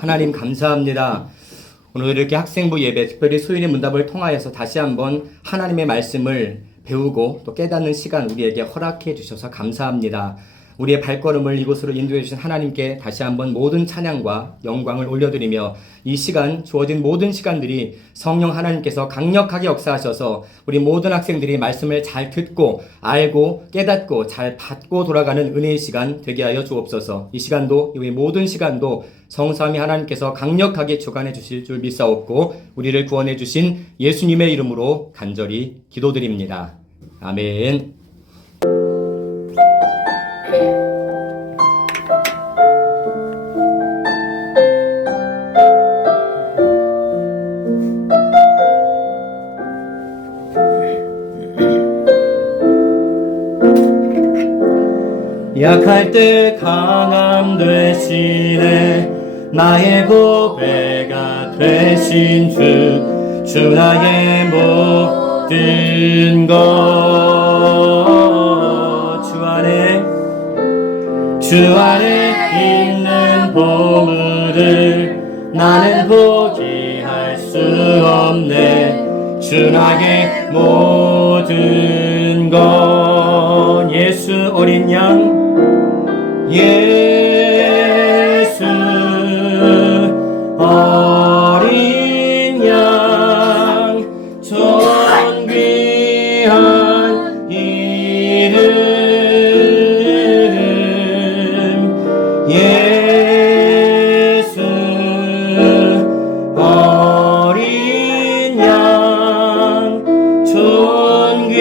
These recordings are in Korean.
하나님 감사합니다. 오늘 이렇게 학생부 예배, 특별히 수요일의 문답을 통하여서 다시 한번 하나님의 말씀을 배우고 또 깨닫는 시간 우리에게 허락해 주셔서 감사합니다. 우리의 발걸음을 이곳으로 인도해 주신 하나님께 다시 한번 모든 찬양과 영광을 올려드리며 이 시간, 주어진 모든 시간들이 성령 하나님께서 강력하게 역사하셔서 우리 모든 학생들이 말씀을 잘 듣고 알고 깨닫고 잘 받고 돌아가는 은혜의 시간 되게 하여 주옵소서. 이 시간도, 이 모든 시간도 성삼위 하나님께서 강력하게 주관해 주실 줄 믿사옵고 우리를 구원해 주신 예수님의 이름으로 간절히 기도드립니다. 아멘. 약할 때 강함 되시네 나의 보배가 되신 주 나의 모든 것 주 안에 있는 보물을 나는 포기할 수 없네 주 나의 모든 것 예수 어린 양 예수 어린 양 존귀한 이름 예수 어린 양 존귀한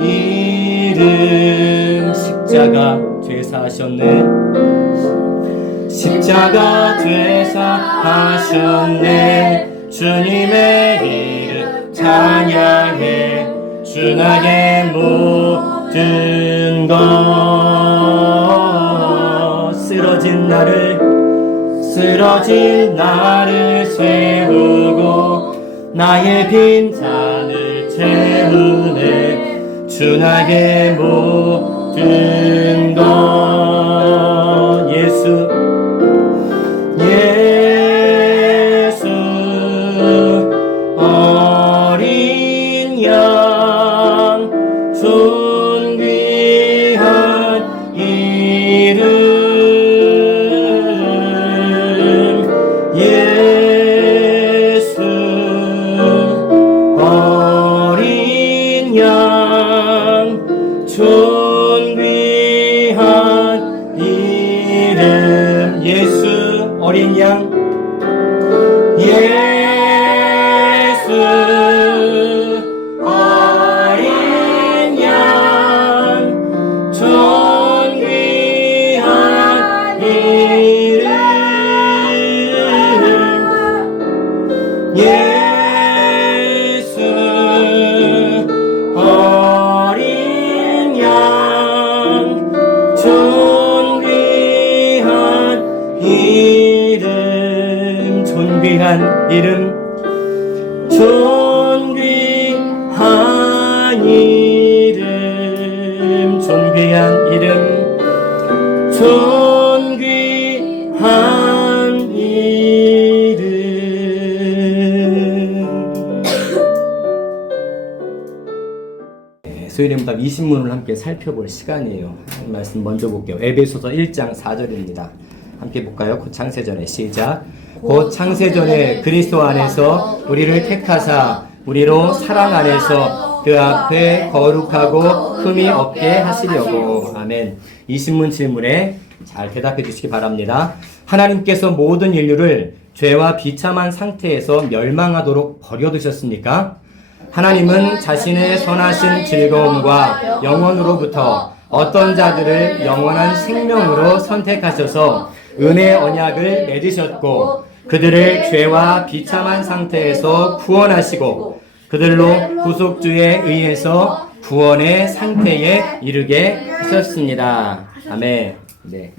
이름 십자가 죄사하셨네 십자가 죄사하셨네 주님의 이름 찬양해 주 나의 모든 것 쓰러진 나를 세우고 나의 빈잔을 채우네 주 나의 모든 것 예수 어린 양 존귀한 이름 예수 어린 양 존귀한 이름 예수 어린 양 예수 어린 양 존귀한 이름 예수 어린 양 존귀한 이름 존귀한 이름 존귀한 이름 존귀한 이름 존귀한 이름 수요일의 문답 20문을 함께 살펴볼 시간이에요. 말씀 먼저 볼게요. 에베소서 1장 4절입니다. 함께 볼까요? 곧 창세전에 시작. 곧 창세전에 그리스도 안에서 우리를 택하사 우리로 사랑 안에서 그 앞에 거룩하고 흠이 없게 하시려고. 아멘. 이 신문 질문에 잘 대답해 주시기 바랍니다. 하나님께서 모든 인류를 죄와 비참한 상태에서 멸망하도록 버려두셨습니까? 하나님은 자신의 선하신 즐거움과 영원으로부터 어떤 자들을 영원한 생명으로 선택하셔서 은혜 언약을 맺으셨고 그들을 죄와 비참한 상태에서 구원하시고 그들로 구속주에 의해서 구원의 상태에 이르게 하셨습니다. 아멘. 네.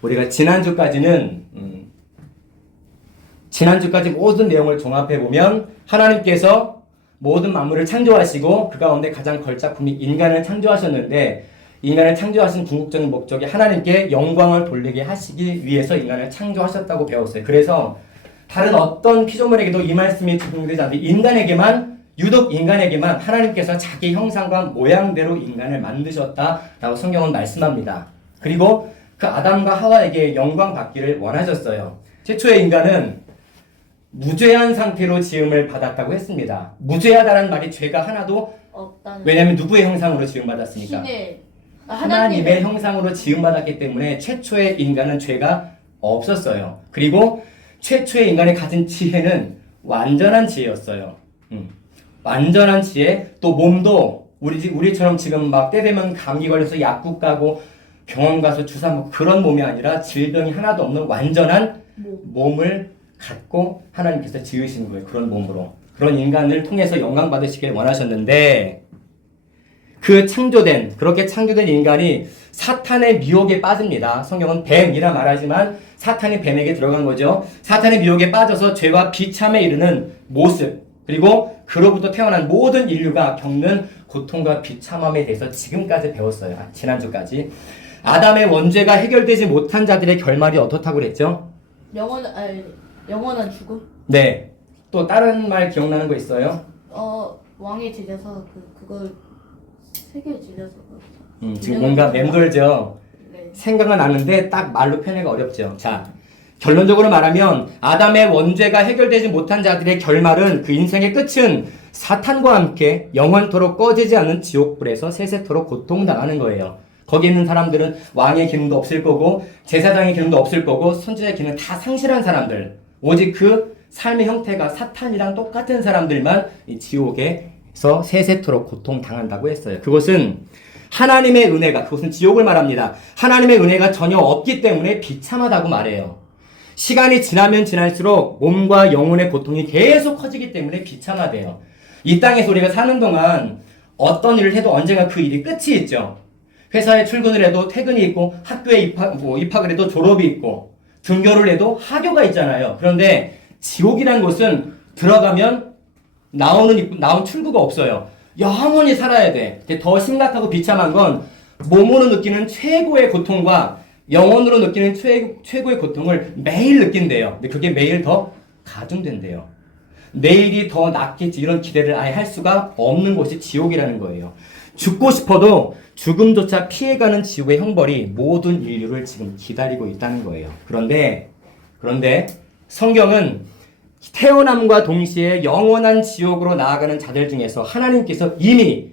우리가 지난주까지 모든 내용을 종합해 보면 하나님께서 모든 만물을 창조하시고 그 가운데 가장 걸작품이 인간을 창조하셨는데 인간을 창조하신 궁극적인 목적이 하나님께 영광을 돌리게 하시기 위해서 인간을 창조하셨다고 배웠어요. 그래서 다른 어떤 피조물에게도 이 말씀이 적용되지 않는데 유독 인간에게만 하나님께서 자기 형상과 모양대로 인간을 만드셨다라고 성경은 말씀합니다. 그리고 그 아담과 하와에게 영광 받기를 원하셨어요. 최초의 인간은 무죄한 상태로 지음을 받았다고 했습니다. 무죄하다는 말이 죄가 하나도 없다는. 왜냐하면 누구의 형상으로 지음받았습니까? 하나님의 형상으로 지음받았기 때문에 최초의 인간은 죄가 없었어요. 그리고 최초의 인간이 가진 지혜는 완전한 지혜였어요. 완전한 지혜, 또 몸도 우리처럼 지금 막 때 되면 감기 걸려서 약국 가고 병원 가서 주사 먹고 그런 몸이 아니라 질병이 하나도 없는 완전한 몸을 갖고 하나님께서 지으신 거예요. 그런 몸으로. 그런 인간을 통해서 영광 받으시길 원하셨는데 그렇게 창조된 인간이 사탄의 미혹에 빠집니다. 성경은 뱀이라 말하지만 사탄이 뱀에게 들어간 거죠. 사탄의 미혹에 빠져서 죄와 비참에 이르는 모습, 그리고 그로부터 태어난 모든 인류가 겪는 고통과 비참함에 대해서 지금까지 배웠어요. 지난주까지. 아담의 원죄가 해결되지 못한 자들의 결말이 어떻다고 그랬죠? 영원한 죽음? 네. 또 다른 말 기억나는 거 있어요? 왕에 질려서 그걸 세계에 질려서 지금 뭔가 맴돌죠. 네. 생각은 나는데 딱 말로 표현하기가 어렵죠. 자, 결론적으로 말하면 아담의 원죄가 해결되지 못한 자들의 결말은 그 인생의 끝은 사탄과 함께 영원토록 꺼지지 않는 지옥불에서 세세토록 고통당하는 거예요. 거기 있는 사람들은 왕의 기능도 없을 거고 제사장의 기능도 없을 거고 선지자의 기능 다 상실한 사람들, 오직 그 삶의 형태가 사탄이랑 똑같은 사람들만 이 지옥에서 세세토록 고통당한다고 했어요. 그것은 하나님의 은혜가, 그것은 지옥을 말합니다. 하나님의 은혜가 전혀 없기 때문에 비참하다고 말해요. 시간이 지나면 지날수록 몸과 영혼의 고통이 계속 커지기 때문에 비참하대요. 이 땅에서 우리가 사는 동안 어떤 일을 해도 언젠가 그 일이 끝이 있죠. 회사에 출근을 해도 퇴근이 있고, 학교에 입학을 해도 졸업이 있고, 등교를 해도 하교가 있잖아요. 그런데 지옥이라는 곳은 들어가면 나온 출구가 없어요. 영원히 살아야 돼. 더 심각하고 비참한 건 몸으로 느끼는 최고의 고통과 영혼으로 느끼는 최고의 고통을 매일 느낀대요. 근데 그게 매일 더 가중된대요. 내일이 더 낫겠지 이런 기대를 아예 할 수가 없는 곳이 지옥이라는 거예요. 죽고 싶어도 죽음조차 피해가는 지옥의 형벌이 모든 인류를 지금 기다리고 있다는 거예요. 그런데 성경은 태어남과 동시에 영원한 지옥으로 나아가는 자들 중에서 하나님께서 이미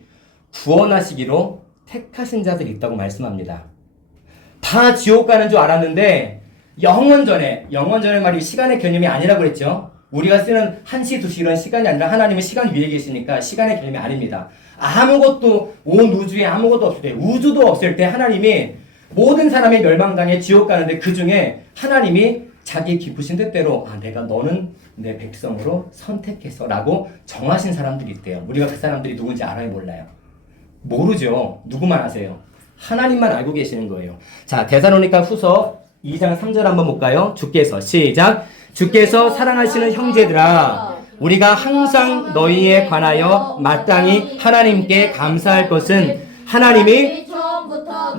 구원하시기로 택하신 자들이 있다고 말씀합니다. 다 지옥 가는 줄 알았는데 영원전에 말이 시간의 개념이 아니라고 그랬죠. 우리가 쓰는 1시, 2시 이런 시간이 아니라 하나님은 시간 위에 계시니까 시간의 개념이 아닙니다. 아무것도 온 우주에 아무것도 없을 때, 우주도 없을 때 하나님이 모든 사람이 멸망당해 지옥 가는데 그 중에 하나님이 자기 기쁘신 뜻대로 내가 너는 내 백성으로 선택해서 라고 정하신 사람들이 있대요. 우리가 그 사람들이 누군지 알아요, 몰라요? 모르죠. 누구만 아세요? 하나님만 알고 계시는 거예요. 자, 데살로니가 후서 2장 3절 한번 볼까요? 주께서 시작. 주께서 사랑하시는 형제들아, 우리가 항상 너희에 관하여 마땅히 하나님께 감사할 것은 하나님이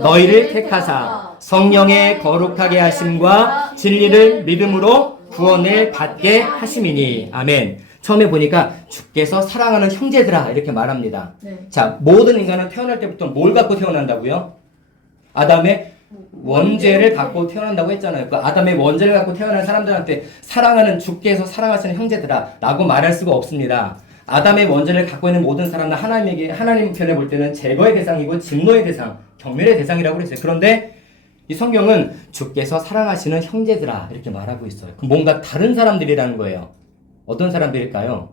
너희를 택하사 성령의 거룩하게 하심과 진리를 믿음으로 구원을 받게 하심이니. 아멘. 처음에 보니까 주께서 사랑하는 형제들아 이렇게 말합니다. 네. 자, 모든 인간은 태어날 때부터 뭘 갖고 태어난다고요? 아담의 원죄를 갖고 태어난다고 했잖아요. 그 아담의 원죄를 갖고 태어난 사람들한테 사랑하는 주께서 사랑하시는 형제들아 라고 말할 수가 없습니다. 아담의 원죄를 갖고 있는 모든 사람은 하나님 편에 볼 때는 제거의 대상이고 진노의 대상, 경멸의 대상이라고 그랬어요. 그런데 이 성경은 주께서 사랑하시는 형제들아 이렇게 말하고 있어요. 뭔가 다른 사람들이라는 거예요. 어떤 사람들일까요?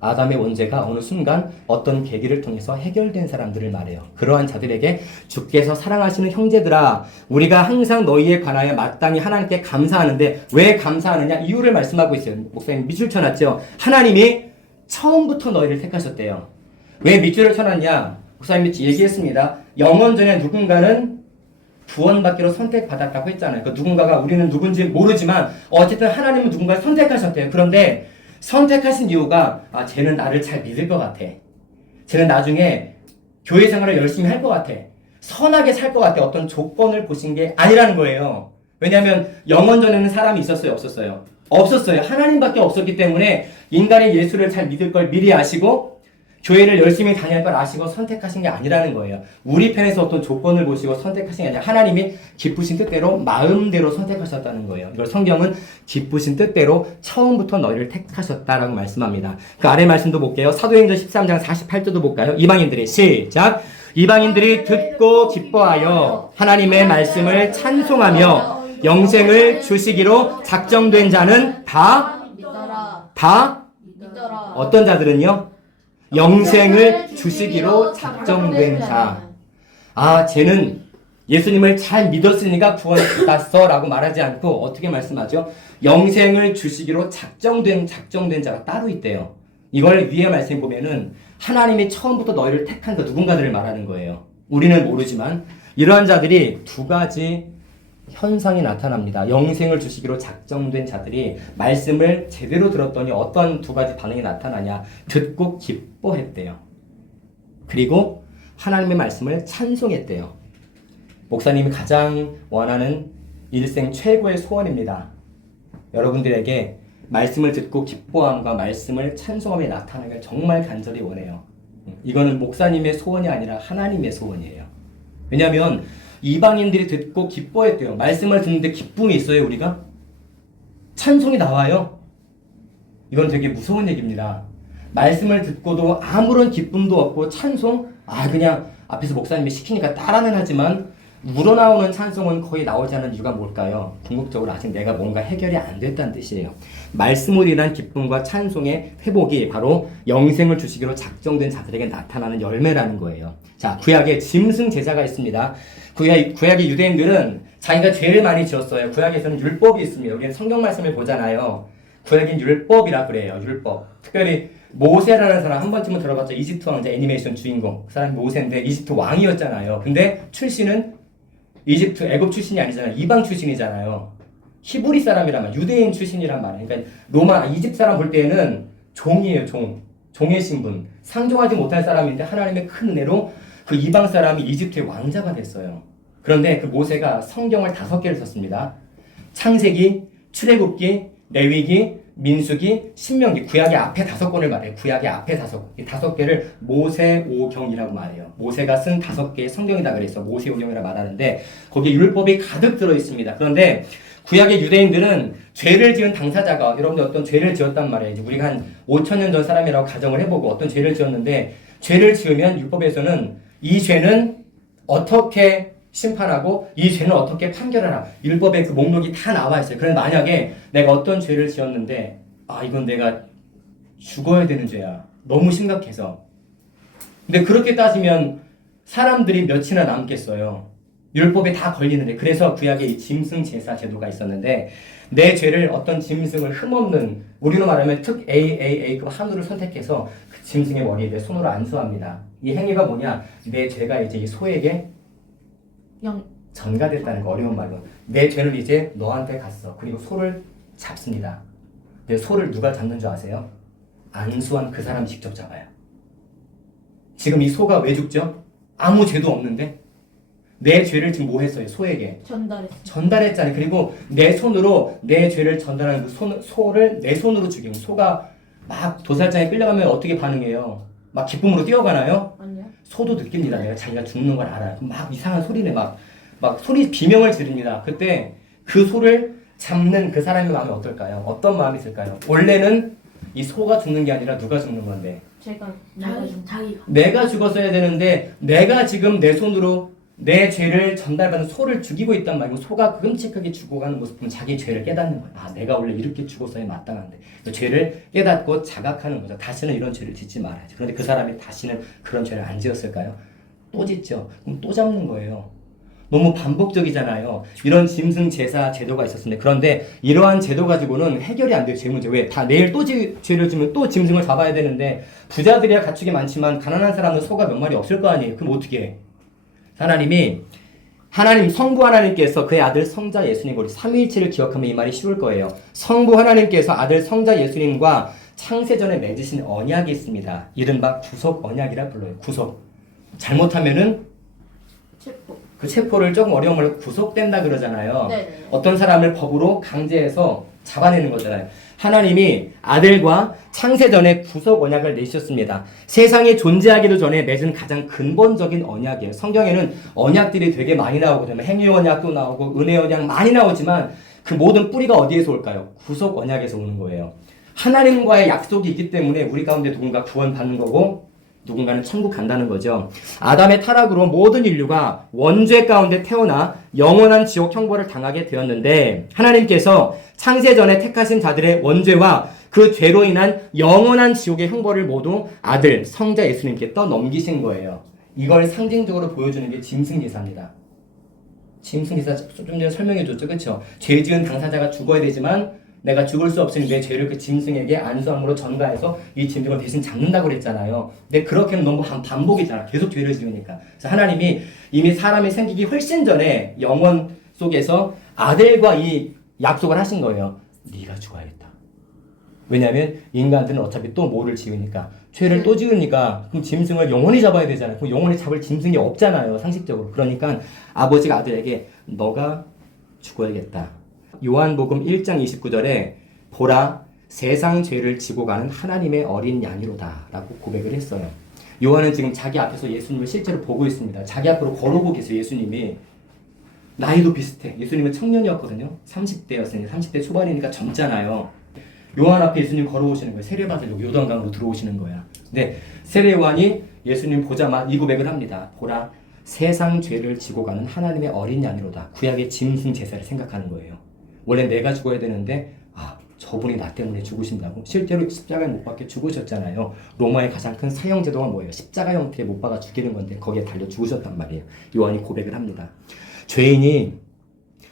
아담의 원죄가 어느 순간 어떤 계기를 통해서 해결된 사람들을 말해요. 그러한 자들에게 주께서 사랑하시는 형제들아, 우리가 항상 너희에 관하여 마땅히 하나님께 감사하는데 왜 감사하느냐? 이유를 말씀하고 있어요. 목사님 밑줄 쳐놨죠? 하나님이 처음부터 너희를 택하셨대요. 왜 밑줄을 쳐놨냐? 목사님이 얘기했습니다. 영원 전에 누군가는 구원받기로 선택받았다고 했잖아요. 그 누군가가 우리는 누군지 모르지만 어쨌든 하나님은 누군가를 선택하셨대요. 그런데 선택하신 이유가 쟤는 나를 잘 믿을 것 같아. 쟤는 나중에 교회 생활을 열심히 할 것 같아. 선하게 살 것 같아 어떤 조건을 보신 게 아니라는 거예요. 왜냐하면 영원 전에는 사람이 있었어요, 없었어요? 없었어요. 하나님밖에 없었기 때문에 인간이 예수를 잘 믿을 걸 미리 아시고 교회를 열심히 다닐 걸 아시고 선택하신 게 아니라는 거예요. 우리 편에서 어떤 조건을 보시고 선택하신 게 아니라 하나님이 기쁘신 뜻대로 마음대로 선택하셨다는 거예요. 이걸 성경은 기쁘신 뜻대로 처음부터 너희를 택하셨다라고 말씀합니다. 그 아래 말씀도 볼게요. 사도행전 13장 48절도 볼까요? 이방인들이 시작! 이방인들이 듣고 기뻐하여 하나님의 말씀을 찬송하며 영생을 주시기로 작정된 자는 믿어라. 믿어라. 어떤 자들은요? 영생을 주시기로 작정된 자. 아, 쟤는 예수님을 잘 믿었으니까 구원받았어 라고 말하지 않고 어떻게 말씀하죠? 영생을 주시기로 작정된 자가 따로 있대요. 이걸 위에 말씀 보면은 하나님이 처음부터 너희를 택한 그 누군가들을 말하는 거예요. 우리는 모르지만 이러한 자들이 두 가지 현상이 나타납니다. 영생을 주시기로 작정된 자들이 말씀을 제대로 들었더니 어떤 두 가지 반응이 나타나냐. 듣고 기뻐했대요. 그리고 하나님의 말씀을 찬송했대요. 목사님이 가장 원하는 일생 최고의 소원입니다. 여러분들에게 말씀을 듣고 기뻐함과 말씀을 찬송함에 나타나길 정말 간절히 원해요. 이거는 목사님의 소원이 아니라 하나님의 소원이에요. 왜냐하면 이방인들이 듣고 기뻐했대요. 말씀을 듣는데 기쁨이 있어요, 우리가? 찬송이 나와요. 이건 되게 무서운 얘기입니다. 말씀을 듣고도 아무런 기쁨도 없고 찬송? 그냥 앞에서 목사님이 시키니까 따라는 하지만 우러나오는 찬송은 거의 나오지 않는 이유가 뭘까요? 궁극적으로 아직 내가 뭔가 해결이 안 됐다는 뜻이에요. 말씀으로 인한 기쁨과 찬송의 회복이 바로 영생을 주시기로 작정된 자들에게 나타나는 열매라는 거예요. 자, 구약에 짐승 제사가 있습니다. 구약의 유대인들은 자기가 죄를 많이 지었어요. 구약에서는 율법이 있습니다. 우리는 성경 말씀을 보잖아요. 구약엔 율법이라 그래요. 율법. 특별히 모세라는 사람 한 번쯤은 들어봤죠. 이집트 왕자 애니메이션 주인공. 그 사람이 모세인데 이집트 왕이었잖아요. 근데 출신은 이집트 애굽 출신이 아니잖아요. 이방 출신이잖아요. 히브리 사람이란 말, 유대인 출신이란 말이에요. 그러니까 로마 이집트 사람 볼 때는 종이에요. 종의 신분. 상종하지 못할 사람인데 하나님의 큰 은혜로 그 이방 사람이 이집트의 왕자가 됐어요. 그런데 그 모세가 성경을 5개를 썼습니다. 창세기, 출애굽기, 레위기, 민수기, 신명기, 구약의 앞에 5권을 말해요. 구약의 앞에 5권. 이 5개를 모세오경이라고 말해요. 모세가 쓴 5개의 성경이다 그래서 모세오경이라 말하는데 거기에 율법이 가득 들어 있습니다. 그런데 구약의 유대인들은 죄를 지은 당사자가 여러분들 어떤 죄를 지었단 말이에요. 우리가 한 5,000년 전 사람이라고 가정을 해보고 어떤 죄를 지었는데 죄를 지으면 율법에서는 이 죄는 어떻게 심판하고 이 죄는 어떻게 판결하라. 율법에 그 목록이 다 나와 있어요. 그런데 만약에 내가 어떤 죄를 지었는데 이건 내가 죽어야 되는 죄야. 너무 심각해서. 근데 그렇게 따지면 사람들이 몇이나 남겠어요. 율법에 다 걸리는데. 그래서 구약에 이 짐승 제사 제도가 있었는데 내 죄를 어떤 짐승을 흠없는 우리로 말하면 특 AAA급 한우를 선택해서 그 짐승의 머리에 내 손으로 안수합니다. 이 행위가 뭐냐? 내 죄가 이제 이 소에게 전가됐다는 거. 어려운 말로 내 죄는 이제 너한테 갔어. 그리고 소를 잡습니다. 근데 소를 누가 잡는 줄 아세요? 안수한 그 사람이 직접 잡아요. 지금 이 소가 왜 죽죠? 아무 죄도 없는데 내 죄를 지금 뭐 했어요? 소에게 전달했잖아요. 그리고 내 손으로 내 죄를 전달하는 그 소를 내 손으로 죽이면 소가 막 도살장에 끌려가면 어떻게 반응해요? 막 기쁨으로 뛰어가나요? 아니요. 소도 느낍니다. 내가 자기가 죽는 걸 알아요. 막 이상한 소리네. 막 소리 비명을 지릅니다. 그때 그 소를 잡는 그 사람의 마음이 어떨까요? 어떤 마음이 있을까요? 원래는 이 소가 죽는 게 아니라 누가 죽는 건데? 자기가. 내가 죽었어야 되는데 내가 지금 내 손으로 내 죄를 전달받는 소를 죽이고 있단 말이고 소가 끔찍하게 죽어가는 모습 보면 자기 죄를 깨닫는 거예요. 내가 원래 이렇게 죽었어야 마땅한데. 그 죄를 깨닫고 자각하는 거죠. 다시는 이런 죄를 짓지 말아야지. 그런데 그 사람이 다시는 그런 죄를 안 지었을까요? 또 짓죠. 그럼 또 잡는 거예요. 너무 반복적이잖아요. 이런 짐승 제사 제도가 있었는데 그런데 이러한 제도 가지고는 해결이 안 돼요. 죄 문제. 왜? 다 내일 또 죄를 지면 또 짐승을 잡아야 되는데 부자들이야 가축이 많지만 가난한 사람은 소가 몇 마리 없을 거 아니에요. 그럼 어떻게 해? 하나님 성부 하나님께서 그의 아들 성자 예수님 우리 삼위일체를 기억하면 이 말이 쉬울 거예요. 성부 하나님께서 아들 성자 예수님과 창세전에 맺으신 언약이 있습니다. 이른바 구속 언약이라 불러요. 구속. 잘못하면은 체포. 그 체포를 조금 어려운 말로 구속된다 그러잖아요. 네. 어떤 사람을 법으로 강제해서 잡아내는 거잖아요. 하나님이 아들과 창세전에 구속 언약을 내주셨습니다. 세상에 존재하기도 전에 맺은 가장 근본적인 언약이에요. 성경에는 언약들이 되게 많이 나오거든요. 행위 언약도 나오고 은혜 언약 많이 나오지만 그 모든 뿌리가 어디에서 올까요? 구속 언약에서 오는 거예요. 하나님과의 약속이 있기 때문에 우리 가운데 누군가 구원받는 거고 누군가는 천국 간다는 거죠. 아담의 타락으로 모든 인류가 원죄 가운데 태어나 영원한 지옥 형벌을 당하게 되었는데 하나님께서 창세전에 택하신 자들의 원죄와 그 죄로 인한 영원한 지옥의 형벌을 모두 아들 성자 예수님께 떠넘기신 거예요. 이걸 상징적으로 보여주는 게 짐승기사입니다. 짐승기사 좀 전에 설명해 줬죠. 그렇죠? 죄 지은 당사자가 죽어야 되지만 내가 죽을 수 없으니 내 죄를 그 짐승에게 안수함으로 전가해서 이 짐승을 대신 잡는다고 그랬잖아요. 근데 그렇게는 너무 반복이잖아. 계속 죄를 지으니까. 그래서 하나님이 이미 사람이 생기기 훨씬 전에 영원 속에서 아들과 이 약속을 하신 거예요. 네가 죽어야겠다. 왜냐하면 인간들은 어차피 또 뭐를 지으니까 죄를 또 지으니까 그럼 짐승을 영원히 잡아야 되잖아요. 그럼 영원히 잡을 짐승이 없잖아요. 상식적으로. 그러니까 아버지가 아들에게 너가 죽어야겠다. 요한복음 1장 29절에 보라 세상 죄를 지고 가는 하나님의 어린 양이로다 라고 고백을 했어요. 요한은 지금 자기 앞에서 예수님을 실제로 보고 있습니다. 자기 앞으로 걸어오고 계세요. 예수님이 나이도 비슷해. 예수님은 청년이었거든요. 30대였으니 30대 초반이니까 젊잖아요. 요한 앞에 예수님 걸어오시는 거예요. 세례받으려고 요단강으로 들어오시는 거야. 근데 세례요한이 예수님 보자마자 이 고백을 합니다. 보라 세상 죄를 지고 가는 하나님의 어린 양이로다. 구약의 짐승 제사를 생각하는 거예요. 원래 내가 죽어야 되는데 저분이 나 때문에 죽으신다고? 실제로 십자가에 못 박혀 죽으셨잖아요. 로마의 가장 큰 사형제도가 뭐예요? 십자가 형태에 못 박아 죽이는 건데 거기에 달려 죽으셨단 말이에요. 요한이 고백을 합니다. 죄인이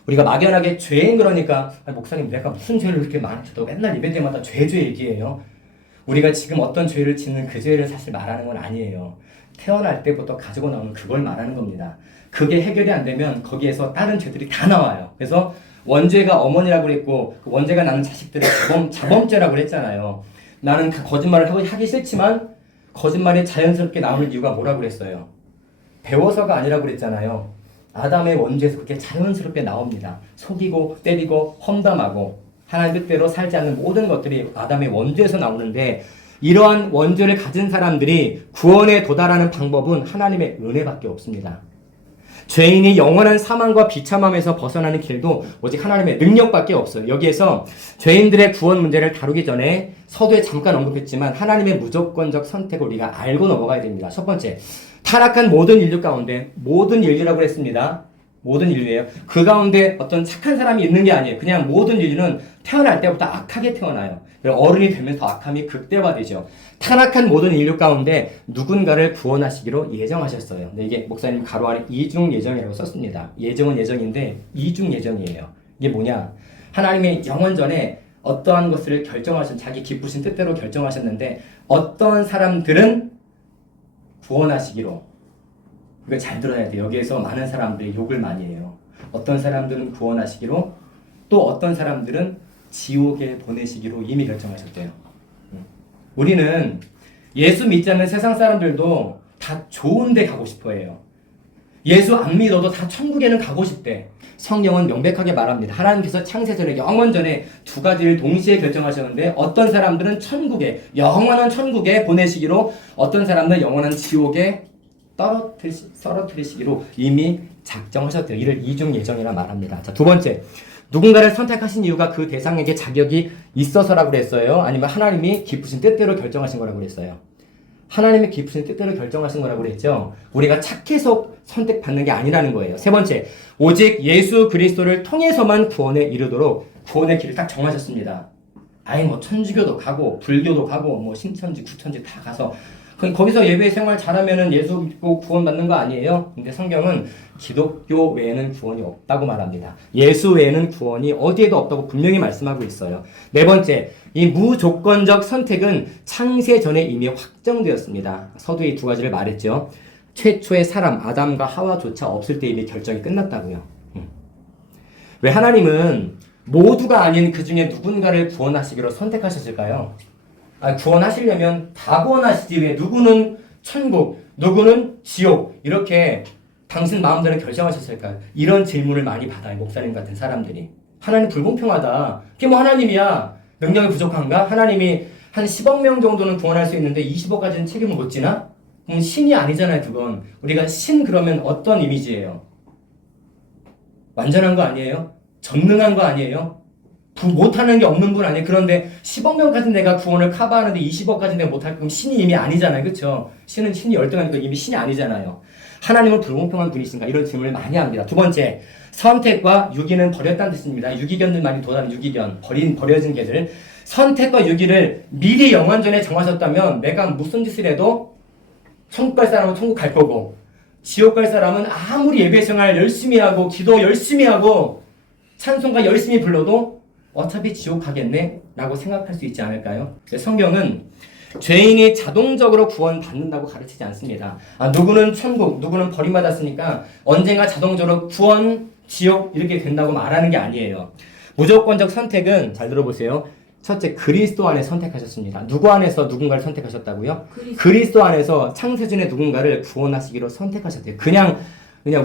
우리가 막연하게 죄인 그러니까 목사님 내가 무슨 죄를 그렇게 많이 졌다고 맨날 예배 때마다 죄 얘기해요. 우리가 지금 어떤 죄를 짓는 그 죄를 사실 말하는 건 아니에요. 태어날 때부터 가지고 나오는 그걸 말하는 겁니다. 그게 해결이 안 되면 거기에서 다른 죄들이 다 나와요. 그래서 원죄가 어머니라고 그랬고 그 원죄가 나는 자식들의 자범죄라고 그랬잖아요. 나는 거짓말을 하기 싫지만 거짓말이 자연스럽게 나오는 이유가 뭐라고 그랬어요? 배워서가 아니라고 그랬잖아요. 아담의 원죄에서 그렇게 자연스럽게 나옵니다. 속이고 때리고 험담하고 하나님 뜻대로 살지 않는 모든 것들이 아담의 원죄에서 나오는데 이러한 원죄를 가진 사람들이 구원에 도달하는 방법은 하나님의 은혜밖에 없습니다. 죄인이 영원한 사망과 비참함에서 벗어나는 길도 오직 하나님의 능력밖에 없어요. 여기에서 죄인들의 구원 문제를 다루기 전에 서두에 잠깐 언급했지만 하나님의 무조건적 선택을 우리가 알고 넘어가야 됩니다. 첫 번째, 타락한 모든 인류 가운데 모든 인류라고 했습니다. 모든 인류예요. 그 가운데 어떤 착한 사람이 있는 게 아니에요. 그냥 모든 인류는 태어날 때부터 악하게 태어나요. 어른이 되면서 악함이 극대화되죠. 타락한 모든 인류 가운데 누군가를 구원하시기로 예정하셨어요. 근데 이게 목사님 가로 안에 이중 예정이라고 썼습니다. 예정은 예정인데 이중 예정이에요. 이게 뭐냐? 하나님의 영원 전에 어떠한 것을 자기 기쁘신 뜻대로 결정하셨는데 어떤 사람들은 구원하시기로 이거 잘 들어야 돼요. 여기에서 많은 사람들이 욕을 많이 해요. 어떤 사람들은 구원하시기로 또 어떤 사람들은 지옥에 보내시기로 이미 결정하셨대요. 우리는 예수 믿지 않는 세상 사람들도 다 좋은 데 가고 싶어 해요. 예수 안 믿어도 다 천국에는 가고 싶대. 성경은 명백하게 말합니다. 하나님께서 창세전에 영원전에 두 가지를 동시에 결정하셨는데 어떤 사람들은 영원한 천국에 보내시기로 어떤 사람들은 영원한 지옥에 떨어뜨리시기로 이미 작정하셨대요. 이를 이중 예정이라 말합니다. 자, 두 번째. 누군가를 선택하신 이유가 그 대상에게 자격이 있어서라고 그랬어요? 아니면 하나님이 기쁘신 뜻대로 결정하신 거라고 그랬어요? 하나님의 기쁘신 뜻대로 결정하신 거라고 그랬죠? 우리가 착해서 선택받는 게 아니라는 거예요. 세 번째, 오직 예수 그리스도를 통해서만 구원에 이르도록 구원의 길을 딱 정하셨습니다. 천주교도 가고 불교도 가고 신천지 구천지 다 가서 거기서 예배 생활 잘하면은 예수 믿고 구원받는 거 아니에요? 근데 성경은 기독교 외에는 구원이 없다고 말합니다. 예수 외에는 구원이 어디에도 없다고 분명히 말씀하고 있어요. 네 번째, 이 무조건적 선택은 창세 전에 이미 확정되었습니다. 서두에 이 두 가지를 말했죠. 최초의 사람 아담과 하와조차 없을 때 이미 결정이 끝났다고요. 왜 하나님은 모두가 아닌 그 중에 누군가를 구원하시기로 선택하셨을까요? 구원하시려면 다 구원하시지 왜 누구는 천국, 누구는 지옥 이렇게 당신 마음대로 결정하셨을까요? 이런 질문을 많이 받아요. 목사님 같은 사람들이. 하나님 불공평하다. 그게 뭐 하나님이야. 능력이 부족한가? 하나님이 한 10억 명 정도는 구원할 수 있는데 20억까지는 책임을 못 지나? 그럼 신이 아니잖아요, 그건. 우리가 신 그러면 어떤 이미지예요? 완전한 거 아니에요? 전능한 거 아니에요? 못하는 게 없는 분 아니에요? 그런데 10억 명까지 내가 구원을 커버하는데 20억까지 내가 못할 거면 신이 이미 아니잖아요. 그렇죠? 신이 열등하니까 이미 신이 아니잖아요. 하나님은 불공평한 분이신가? 이런 질문을 많이 합니다. 두 번째, 선택과 유기는 버렸다는 뜻입니다. 유기견들 많이 도다는 유기견, 버려진 개들. 선택과 유기를 미리 영원전에 정하셨다면 내가 무슨 짓을 해도 천국 갈 사람은 천국 갈 거고 지옥 갈 사람은 아무리 예배 생활 열심히 하고 기도 열심히 하고 찬송가 열심히 불러도 어차피 지옥 가겠네? 라고 생각할 수 있지 않을까요? 성경은 죄인이 자동적으로 구원받는다고 가르치지 않습니다. 누구는 천국, 누구는 버림받았으니까 언젠가 자동적으로 구원, 지옥 이렇게 된다고 말하는 게 아니에요. 무조건적 선택은 잘 들어보세요. 첫째, 그리스도 안에 선택하셨습니다. 누구 안에서 누군가를 선택하셨다고요? 그리스도 안에서 창세전에 누군가를 구원하시기로 선택하셨대요. 그냥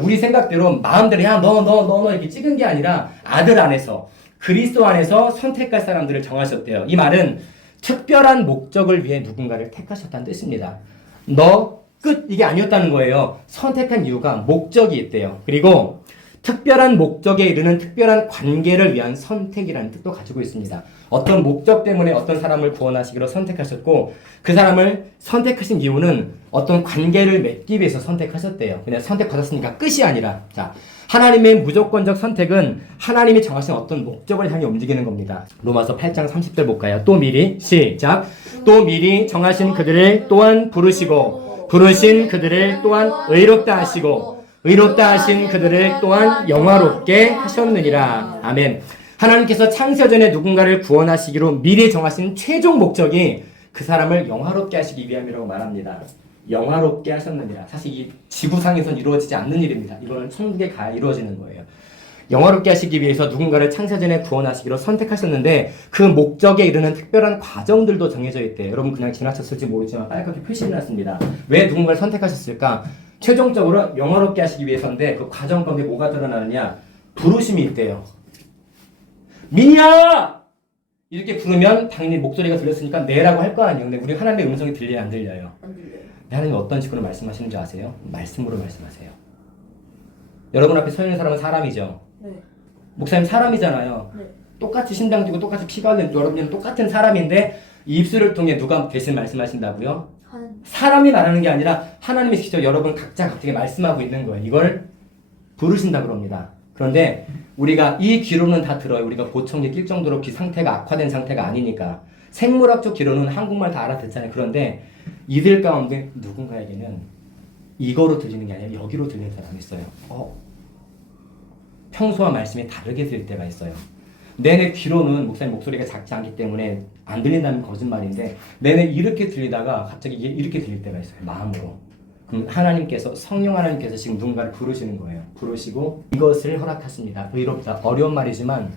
우리 생각대로 마음대로 야 너 이렇게 찍은 게 아니라 아들 안에서 그리스도 안에서 선택할 사람들을 정하셨대요. 이 말은 특별한 목적을 위해 누군가를 택하셨다는 뜻입니다. 너 끝 이게 아니었다는 거예요. 선택한 이유가 목적이 있대요. 그리고 특별한 목적에 이르는 특별한 관계를 위한 선택이라는 뜻도 가지고 있습니다. 어떤 목적 때문에 어떤 사람을 구원하시기로 선택하셨고 그 사람을 선택하신 이유는 어떤 관계를 맺기 위해서 선택하셨대요. 그냥 선택받았으니까 끝이 아니라 자 하나님의 무조건적 선택은 하나님이 정하신 어떤 목적을 향해 움직이는 겁니다. 로마서 8장 30절 볼까요? 또 미리 시작. 또 미리 정하신 그들을 또한 부르신 그들을 또한 의롭다 하시고 의롭다 하신 그들을 또한 영화롭게 하셨느니라. 아멘. 하나님께서 창세전에 누군가를 구원하시기로 미리 정하신 최종 목적이 그 사람을 영화롭게 하시기 위함이라고 말합니다. 영화롭게 하셨느니라. 사실 이 지구상에선 이루어지지 않는 일입니다. 이거는 천국에 가야 이루어지는 거예요. 영화롭게 하시기 위해서 누군가를 창세전에 구원하시기로 선택하셨는데 그 목적에 이르는 특별한 과정들도 정해져 있대요. 여러분 그냥 지나쳤을지 모르지만 빨갛게 표시해놨습니다. 왜 누군가를 선택하셨을까? 최종적으로 영화롭게 하시기 위해서인데 그 과정 가운데 뭐가 드러나느냐? 부르심이 있대요. 민이야! 이렇게 부르면 당연히 목소리가 들렸으니까 네라고 할 거 아니에요. 근데 우리 하나님의 음성이 들려요? 안 들려요? 안 들려요. 하나님이 어떤 식으로 말씀하시는지 아세요? 말씀으로 말씀하세요. 여러분 앞에 서 있는 사람은 사람이죠? 네. 목사님 사람이잖아요. 네. 똑같이 심장 뛰고 똑같이 피가 흘리는 여러분이랑 똑같은 사람인데 입술을 통해 누가 대신 말씀하신다고요? 사람이 말하는 게 아니라 하나님이 직접 여러분 각자 각자에게 말씀하고 있는 거예요. 이걸 부르신다 그럽니다. 그런데 우리가 이 귀로는 다 들어요. 우리가 보청기 낄 정도로 귀 상태가 악화된 상태가 아니니까. 생물학적 귀로는 한국말 다 알아듣잖아요. 그런데 이들 가운데 누군가에게는 이거로 들리는 게 아니라 여기로 들리는 사람이 있어요. 평소와 말씀이 다르게 들릴 때가 있어요. 내내 귀로는 목사님 목소리가 작지 않기 때문에 안 들린다는 거짓말인데 내내 이렇게 들리다가 갑자기 이렇게 들릴 때가 있어요. 마음으로. 그럼 하나님께서 성령 하나님께서 지금 누군가를 부르시는 거예요. 부르시고 이것을 허락하십니다. 의롭다. 어려운 말이지만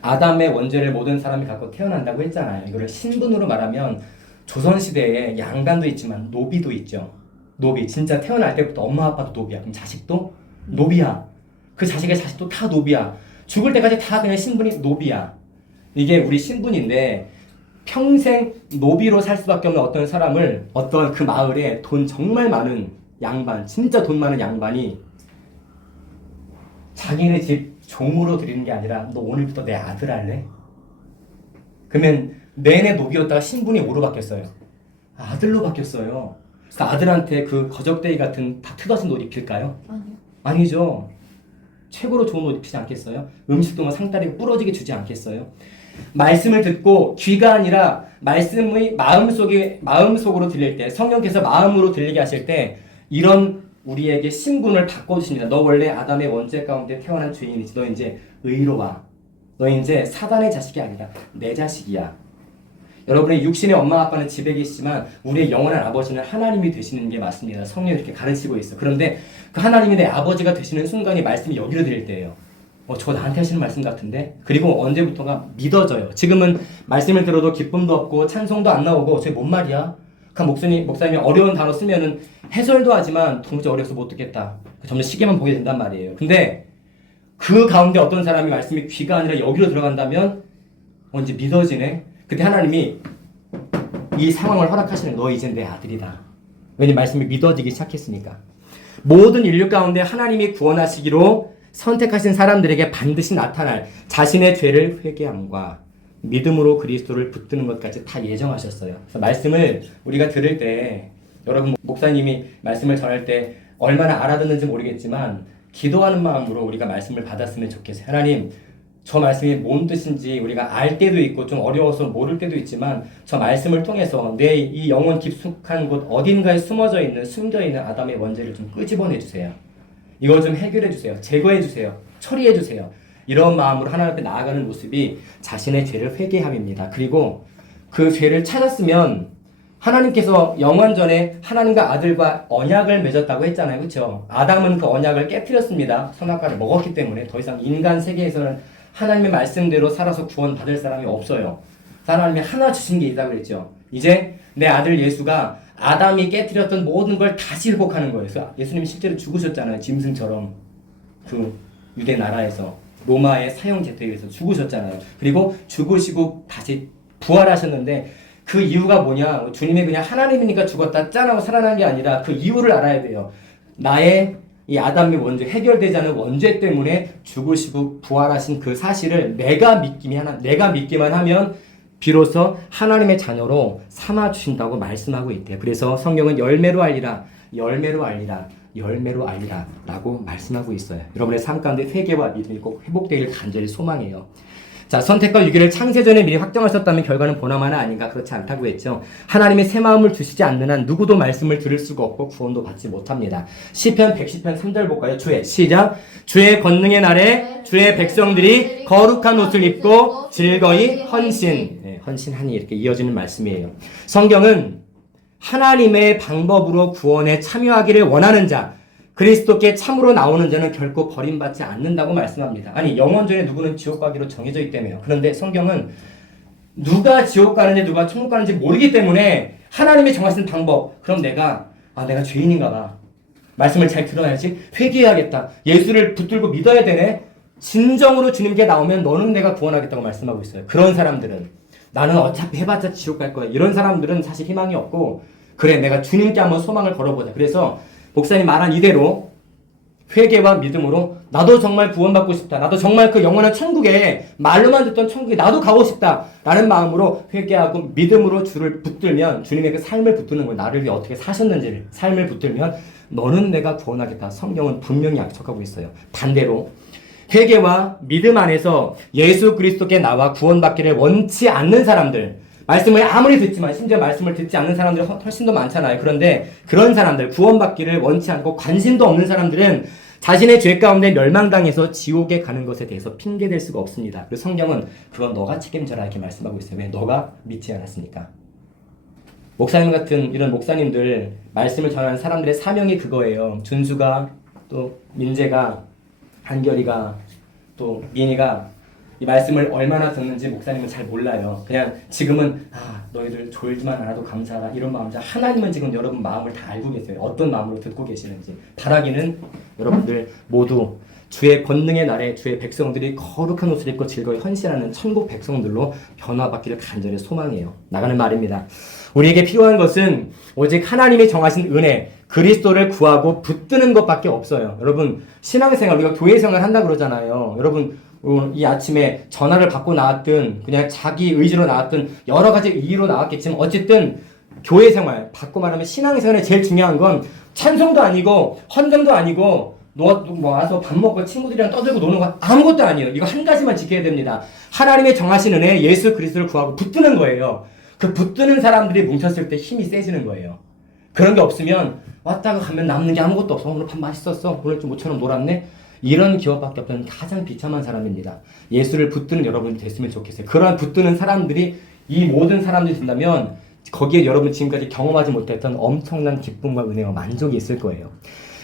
아담의 원죄를 모든 사람이 갖고 태어난다고 했잖아요. 이거를 신분으로 말하면 조선시대에 양간도 있지만 노비도 있죠. 노비. 진짜 태어날 때부터 엄마 아빠도 노비야. 그럼 자식도 노비야. 그 자식의 자식도 다 노비야. 죽을 때까지 다 그냥 신분이 노비야. 이게 우리 신분인데 평생 노비로 살 수밖에 없는 어떤 사람을 어떤 그 마을에 돈 정말 많은 양반, 진짜 돈 많은 양반이 자기네 집 종으로 드리는 게 아니라 너 오늘부터 내 아들 할래? 그러면 내내 노비였다가 신분이 뭐로 바뀌었어요? 아들로 바뀌었어요. 그래서 아들한테 그 거적대기 같은 다 뜯어진 옷 입힐까요? 아니요. 아니죠. 최고로 좋은 옷 입히지 않겠어요? 음식도 뭐 상다리 부러지게 주지 않겠어요? 말씀을 듣고 귀가 아니라 말씀의 마음속으로 들릴 때 성령께서 마음으로 들리게 하실 때 이런 우리에게 신분을 바꿔주십니다. 너 원래 아담의 원죄 가운데 태어난 죄인이지. 너 이제 의로와. 너 이제 사단의 자식이 아니라 내 자식이야. 여러분의 육신의 엄마 아빠는 집에 계시지만 우리의 영원한 아버지는 하나님이 되시는 게 맞습니다. 성령이 이렇게 가르치고 있어. 그런데 그 하나님이 내 아버지가 되시는 순간이 말씀이 여기로 들릴 때예요. 저거 나한테 하시는 말씀 같은데? 그리고 언제부턴가 믿어져요. 지금은 말씀을 들어도 기쁨도 없고 찬송도 안 나오고 저게 뭔 말이야? 목사님이 어려운 단어 쓰면은 해설도 하지만 도무지 어려워서 못 듣겠다. 점점 시계만 보게 된단 말이에요. 근데 그 가운데 어떤 사람이 말씀이 귀가 아니라 여기로 들어간다면 언제 믿어지네? 그때 하나님이 이 상황을 허락하시는 너 이제 내 아들이다. 왜냐면 말씀이 믿어지기 시작했으니까. 모든 인류 가운데 하나님이 구원하시기로 선택하신 사람들에게 반드시 나타날 자신의 죄를 회개함과 믿음으로 그리스도를 붙드는 것까지 다 예정하셨어요. 그래서 말씀을 우리가 들을 때 여러분 목사님이 말씀을 전할 때 얼마나 알아듣는지 모르겠지만 기도하는 마음으로 우리가 말씀을 받았으면 좋겠어요. 하나님, 저 말씀이 뭔 뜻인지 우리가 알 때도 있고 좀 어려워서 모를 때도 있지만 저 말씀을 통해서 내 이 영혼 깊숙한 곳 어딘가에 숨어져 있는 숨겨있는 아담의 원죄를 좀 끄집어내 주세요. 이걸 좀 해결해 주세요. 제거해 주세요. 처리해 주세요. 이런 마음으로 하나님 앞에 나아가는 모습이 자신의 죄를 회개함입니다. 그리고 그 죄를 찾았으면 하나님께서 영원전에 하나님과 아들과 언약을 맺었다고 했잖아요. 그렇죠? 아담은 그 언약을 깨트렸습니다. 선악과를 먹었기 때문에 더 이상 인간 세계에서는 하나님의 말씀대로 살아서 구원받을 사람이 없어요. 하나님이 하나 주신 게 있다고 그랬죠. 이제 내 아들 예수가 아담이 깨트렸던 모든 걸 다시 회복하는 거예요. 그래서 예수님이 실제로 죽으셨잖아요. 짐승처럼 그 유대 나라에서 로마의 사형 제도에 의해서 죽으셨잖아요. 그리고 죽으시고 다시 부활하셨는데 그 이유가 뭐냐? 주님이 그냥 하나님이니까 죽었다 짠하고 살아난 게 아니라 그 이유를 알아야 돼요. 나의 이 아담의 원죄, 해결되지 않은 원죄 때문에 죽으시고 부활하신 그 사실을 내가 믿기만 하면 비로소 하나님의 자녀로 삼아주신다고 말씀하고 있대요. 그래서 성경은 열매로 알리라, 열매로 알리라, 열매로 알리라 라고 말씀하고 있어요. 여러분의 삶 가운데 회개와 믿음이 꼭 회복되기를 간절히 소망해요. 자, 선택과 유기를 창세전에 미리 확정하셨다면 결과는 보나마나 아닌가? 그렇지 않다고 했죠. 하나님의 새 마음을 주시지 않는 한 누구도 말씀을 들을 수가 없고 구원도 받지 못합니다. 시편 110편 3절 볼까요? 시작. 주의 권능의 날에 주의 백성들이 거룩한 옷을 입고 즐거이 헌신하니 이렇게 이어지는 말씀이에요. 성경은 하나님의 방법으로 구원에 참여하기를 원하는 자, 그리스도께 참으로 나오는 자는 결코 버림받지 않는다고 말씀합니다. 아니, 영원전에 누구는 지옥 가기로 정해져 있다며요. 그런데 성경은 누가 지옥 가는지 누가 천국 가는지 모르기 때문에 하나님이 정하신 방법, 그럼 내가 죄인인가 봐. 말씀을 잘 들어야지. 회개해야겠다. 예수를 붙들고 믿어야 되네. 진정으로 주님께 나오면 너는 내가 구원하겠다고 말씀하고 있어요. 그런 사람들은 나는 어차피 해봤자 지옥 갈 거야. 이런 사람들은 사실 희망이 없고 그래 내가 주님께 한번 소망을 걸어보자. 그래서 목사님 말한 이대로 회개와 믿음으로 나도 정말 구원받고 싶다. 나도 정말 그 영원한 천국에 말로만 듣던 천국에 나도 가고 싶다. 라는 마음으로 회개하고 믿음으로 주를 붙들면 주님의 그 삶을 붙드는 거예요. 나를 위해 어떻게 사셨는지를 삶을 붙들면 너는 내가 구원하겠다. 성경은 분명히 약속하고 있어요. 반대로 회개와 믿음 안에서 예수 그리스도께 나와 구원받기를 원치 않는 사람들 말씀을 아무리 듣지만 심지어 말씀을 듣지 않는 사람들이 훨씬 더 많잖아요. 그런데 그런 사람들 구원받기를 원치 않고 관심도 없는 사람들은 자신의 죄 가운데 멸망당해서 지옥에 가는 것에 대해서 핑계댈 수가 없습니다. 그래서 성경은 그건 너가 책임져라 이렇게 말씀하고 있어요. 왜? 너가 믿지 않았으니까. 목사님 같은 이런 목사님들 말씀을 전하는 사람들의 사명이 그거예요. 준수가 또 민재가 한결이가 또 민이가 이 말씀을 얼마나 듣는지 목사님은 잘 몰라요. 그냥 지금은 너희들 졸지만 않아도 감사하다 이런 마음이죠. 하나님은 지금 여러분 마음을 다 알고 계세요. 어떤 마음으로 듣고 계시는지. 바라기는 여러분들 모두 주의 권능의 날에 주의 백성들이 거룩한 옷을 입고 즐거이 헌신하는 천국 백성들로 변화받기를 간절히 소망해요. 나가는 말입니다. 우리에게 필요한 것은 오직 하나님이 정하신 은혜, 그리스도를 구하고 붙드는 것밖에 없어요. 여러분 신앙생활 우리가 교회생활 한다 그러잖아요. 여러분 이 아침에 전화를 받고 나왔든 그냥 자기 의지로 나왔든 여러 가지 이유로 나왔겠지만 어쨌든 교회 생활 받고 말하면 신앙생활에 제일 중요한 건 찬송도 아니고 헌금도 아니고 와서 밥 먹고 친구들이랑 떠들고 노는 거 아무것도 아니에요. 이거 한 가지만 지켜야 됩니다. 하나님의 정하신 은혜 예수 그리스도를 구하고 붙드는 거예요. 그 붙드는 사람들이 뭉쳤을 때 힘이 세지는 거예요. 그런 게 없으면 왔다가 가면 남는 게 아무것도 없어. 오늘 밥 맛있었어. 오늘 좀 모처럼 놀았네. 이런 기업밖에 없던 가장 비참한 사람입니다. 예수를 붙드는 여러분이 됐으면 좋겠어요. 그러한 붙드는 사람들이 이 모든 사람들이 된다면 거기에 여러분 지금까지 경험하지 못했던 엄청난 기쁨과 은혜와 만족이 있을 거예요.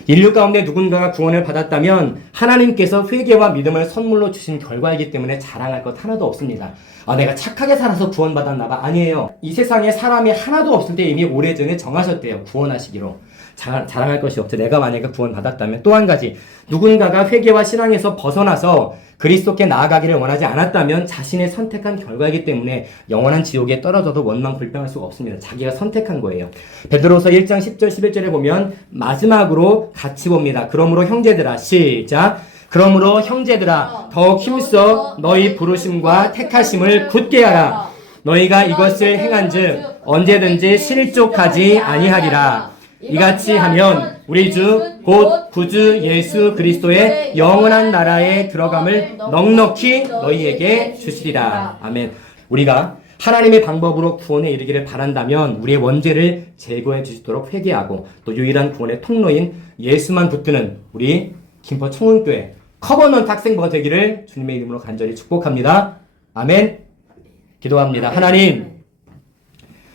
인류 가운데 누군가가 구원을 받았다면 하나님께서 회개와 믿음을 선물로 주신 결과이기 때문에 자랑할 것 하나도 없습니다. 내가 착하게 살아서 구원받았나 봐. 아니에요. 이 세상에 사람이 하나도 없을 때 이미 오래전에 정하셨대요. 구원하시기로. 자랑할 것이 없죠. 내가 만약에 구원받았다면. 또 한 가지, 누군가가 회개와 신앙에서 벗어나서 그리스도께 나아가기를 원하지 않았다면 자신의 선택한 결과이기 때문에 영원한 지옥에 떨어져도 원망 불평할 수가 없습니다. 자기가 선택한 거예요. 베드로서 1장 10절 11절에 보면 마지막으로 같이 봅니다. 그러므로 형제들아, 시작. 그러므로 형제들아, 더욱 힘써 너희 부르심과 택하심을 굳게 하라. 너희가 이것을 행한즉 언제든지 실족하지 아니하리라. 이같이 하면 우리 주 곧 구주 예수 그리스도의 영원한 나라에 들어감을 넉넉히 너희에게 주시리라. 아멘. 우리가 하나님의 방법으로 구원에 이르기를 바란다면 우리의 원죄를 제거해 주시도록 회개하고 또 유일한 구원의 통로인 예수만 붙드는 우리 김포 청운교회 커버넌트 학생부가 되기를 주님의 이름으로 간절히 축복합니다. 아멘. 기도합니다. 하나님,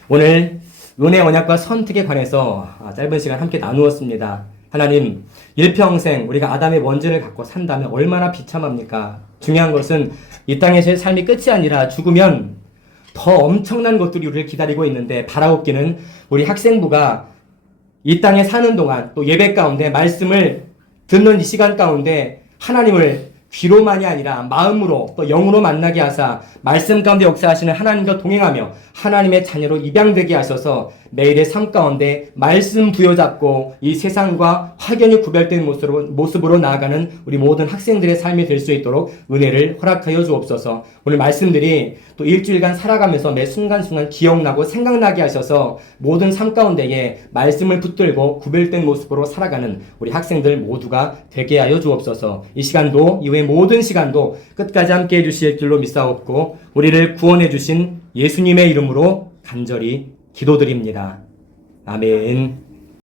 오늘 은혜 언약과 선택에 관해서 짧은 시간 함께 나누었습니다. 하나님, 일평생 우리가 아담의 원죄를 갖고 산다면 얼마나 비참합니까? 중요한 것은 이 땅에서의 삶이 끝이 아니라 죽으면 더 엄청난 것들이 우리를 기다리고 있는데 바라옵기는 우리 학생부가 이 땅에 사는 동안 또 예배 가운데 말씀을 듣는 이 시간 가운데 하나님을 귀로만이 아니라 마음으로 또 영으로 만나게 하사 말씀 가운데 역사하시는 하나님과 동행하며 하나님의 자녀로 입양되게 하셔서 매일의 삶 가운데 말씀 부여잡고 이 세상과 확연히 구별된 모습으로 나아가는 우리 모든 학생들의 삶이 될 수 있도록 은혜를 허락하여 주옵소서. 오늘 말씀들이 또 일주일간 살아가면서 매 순간순간 기억나고 생각나게 하셔서 모든 삶 가운데에 말씀을 붙들고 구별된 모습으로 살아가는 우리 학생들 모두가 되게 하여 주옵소서. 이 시간도 이후의 모든 시간도 끝까지 함께 해주실 줄로 믿사옵고 우리를 구원해 주신 예수님의 이름으로 간절히 기도드립니다. 아멘.